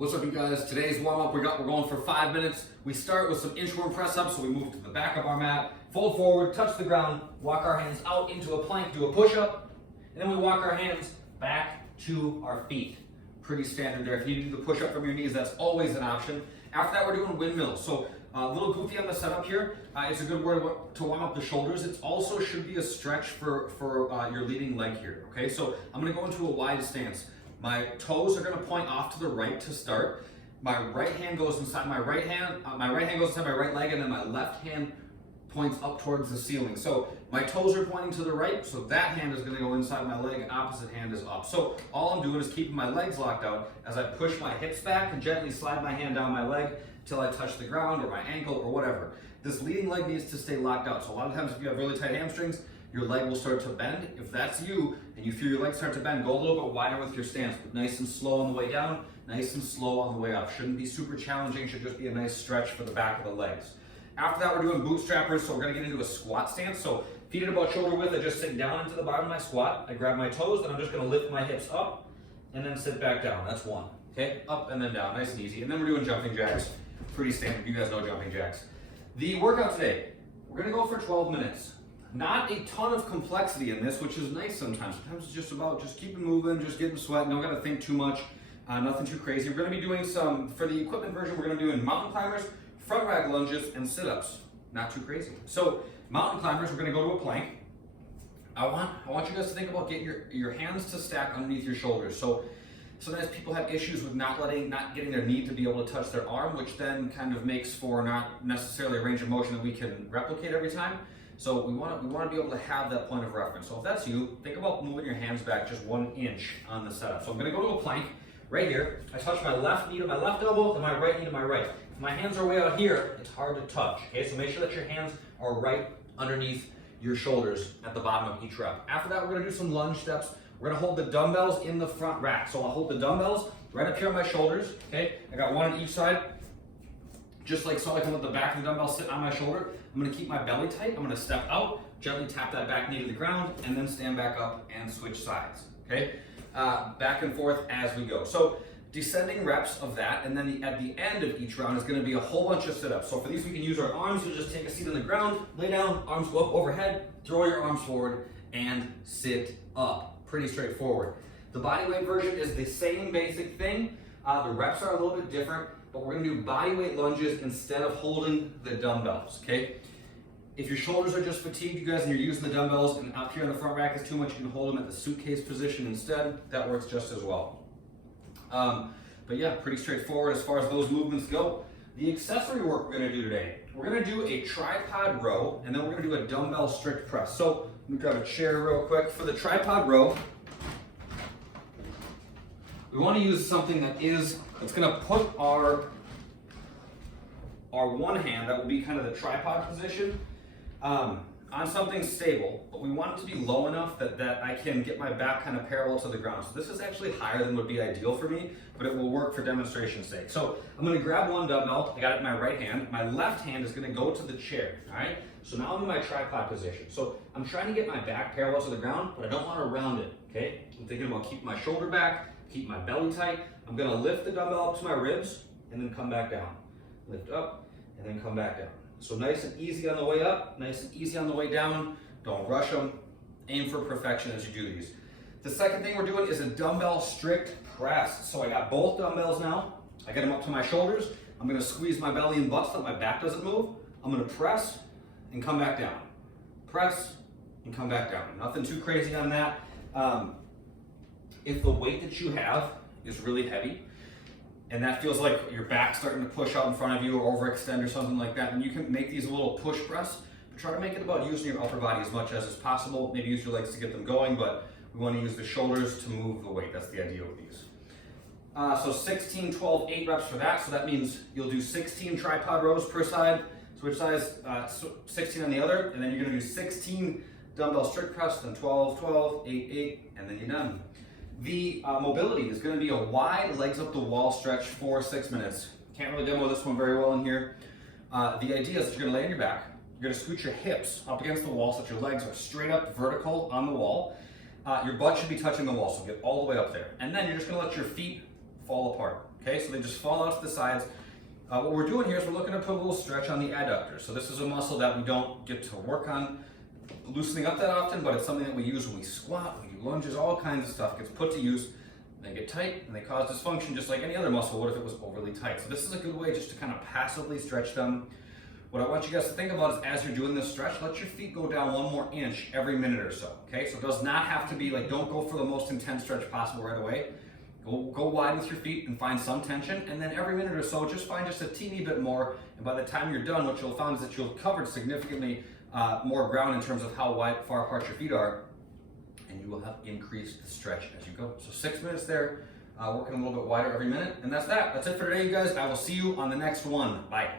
What's up, you guys? Today's warm-up, we're going for 5 minutes. We start with some inchworm press-ups, so we move to the back of our mat, fold forward, touch the ground, walk our hands out into a plank, do a push-up, and then we walk our hands back to our feet. Pretty standard there. If you do the push-up from your knees, that's always an option. After that, we're doing windmills. So a little goofy on the setup here. It's a good way to warm up the shoulders. It also should be a stretch for your leading leg here, okay? So I'm gonna go into a wide stance. My toes are gonna point off to the right to start. My right hand goes inside my right hand, goes inside my right leg, and then my left hand points up towards the ceiling. So my toes are pointing to the right, so that hand is gonna go inside my leg, opposite hand is up. So all I'm doing is keeping my legs locked out as I push my hips back and gently slide my hand down my leg till I touch the ground or my ankle or whatever. This leading leg needs to stay locked out. So a lot of times if you have really tight hamstrings, your leg will start to bend. If that's you and you feel your leg start to bend, go a little bit wider with your stance, but nice and slow on the way down, nice and slow on the way up. Shouldn't be super challenging, should just be a nice stretch for the back of the legs. After that, we're doing bootstrappers, so we're gonna get into a squat stance. So feet at about shoulder width, I just sit down into the bottom of my squat. I grab my toes, then I'm just gonna lift my hips up and then sit back down. That's one, okay? Up and then down, nice and easy. And then we're doing jumping jacks. Pretty standard, you guys know jumping jacks. The workout today, we're gonna go for 12 minutes. Not a ton of complexity in this, which is nice sometimes. Sometimes it's just about just keeping moving, just getting sweating, don't gotta think too much, nothing too crazy. We're gonna be doing some, for the equipment version, we're gonna be doing mountain climbers, front rack lunges, and sit-ups. Not too crazy. So mountain climbers, we're gonna go to a plank. I want you guys to think about getting your hands to stack underneath your shoulders. So sometimes people have issues with not getting their knee to be able to touch their arm, which then kind of makes for not necessarily a range of motion that we can replicate every time. So we want to be able to have that point of reference. So if that's you, think about moving your hands back just 1 inch on the setup. So I'm gonna go to a plank right here. I touch my left knee to my left elbow, and my right knee to my right. If my hands are way out here, it's hard to touch, okay? So make sure that your hands are right underneath your shoulders at the bottom of each rep. After that, we're gonna do some lunge steps. We're gonna hold the dumbbells in the front rack. So I'll hold the dumbbells right up here on my shoulders, okay? I got one on each side. Just like so, I can let the back of the dumbbell sit on my shoulder. I'm gonna keep my belly tight. I'm gonna step out, gently tap that back knee to the ground, and then stand back up and switch sides, okay? Back and forth as we go. So descending reps of that, and then at the end of each round is gonna be a whole bunch of sit-ups. So for these, we can use our arms to just take a seat on the ground, lay down, arms go up overhead, throw your arms forward, and sit up. Pretty straightforward. The bodyweight version is the same basic thing. The reps are a little bit different, but we're gonna do bodyweight lunges instead of holding the dumbbells, okay? If your shoulders are just fatigued, you guys, and you're using the dumbbells and up here on the front rack is too much, you can hold them at the suitcase position instead. That works just as well. But yeah, pretty straightforward as far as those movements go. The accessory work we're gonna do today, we're gonna do a tripod row, and then we're gonna do a dumbbell strict press. So let me grab a chair real quick. For the tripod row, we want to use something that's going to put our one hand, that will be kind of the tripod position, on something stable, but we want it to be low enough that I can get my back kind of parallel to the ground. So this is actually higher than would be ideal for me, but it will work for demonstration's sake. So I'm going to grab one dumbbell, I got it in my right hand, my left hand is going to go to the chair, all right? So now I'm in my tripod position. So I'm trying to get my back parallel to the ground, but I don't want to round it, okay? I'm thinking about keeping my shoulder back, keep my belly tight. I'm gonna lift the dumbbell up to my ribs and then come back down. Lift up and then come back down. So nice and easy on the way up, nice and easy on the way down. Don't rush them. Aim for perfection as you do these. The second thing we're doing is a dumbbell strict press. So I got both dumbbells now. I get them up to my shoulders. I'm gonna squeeze my belly and butt so that my back doesn't move. I'm gonna press and come back down. Press and come back down. Nothing too crazy on that. If the weight that you have is really heavy, and that feels like your back's starting to push out in front of you or overextend or something like that, then you can make these a little push press, but try to make it about using your upper body as much as is possible. Maybe use your legs to get them going, but we want to use the shoulders to move the weight. That's the idea with these. So 16, 12, 8 reps for that. So that means you'll do 16 tripod rows per side, switch sides, 16 on the other, and then you're going to do 16 dumbbell strict press, then 12, 12, 8, 8, and then you're done. The mobility is going to be a wide legs up the wall stretch for 6 minutes. Can't really demo this one very well in here. The idea is that you're going to lay on your back. You're going to scoot your hips up against the wall so that your legs are straight up vertical on the wall. Your butt should be touching the wall, so get all the way up there. And then you're just going to let your feet fall apart. Okay, so they just fall out to the sides. What we're doing here is we're looking to put a little stretch on the adductors. So this is a muscle that we don't get to work on loosening up that often, but it's something that we use when we squat, we do lunges, all kinds of stuff gets put to use. They get tight and they cause dysfunction just like any other muscle would if it was overly tight. So this is a good way just to kind of passively stretch them. What I want you guys to think about is as you're doing this stretch, let your feet go down 1 more inch every minute or so, okay? So it does not have to be like, don't go for the most intense stretch possible right away. Go wide with your feet and find some tension, and then every minute or so, just find just a teeny bit more, and by the time you're done, what you'll find is that you'll have covered significantly more ground in terms of how far apart your feet are, and you will have increased the stretch as you go. So 6 minutes there, working a little bit wider every minute, and that's that. That's it for today, you guys. I will see you on the next one. Bye.